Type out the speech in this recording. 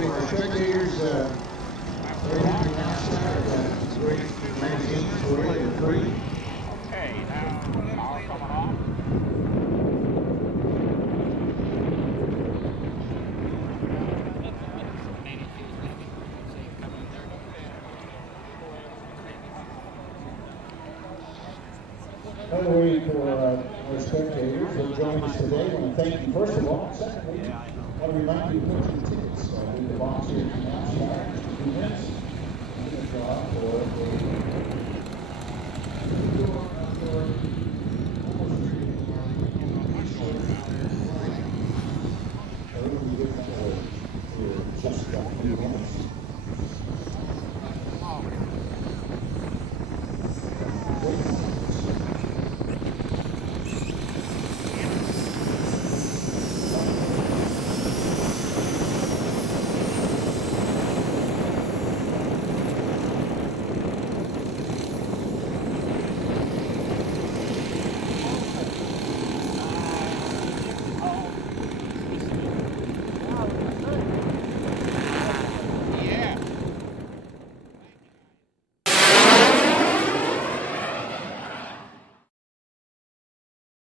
way for our spectators, waiting to announce that great magazine story of three. Okay, now power coming off. By the way, for our spectators who joined us today, I want to thank you first of all. Secondly, I want to remind you to put your tickets in the box here at the announce fire in just a few minutes. I'm going to draw for the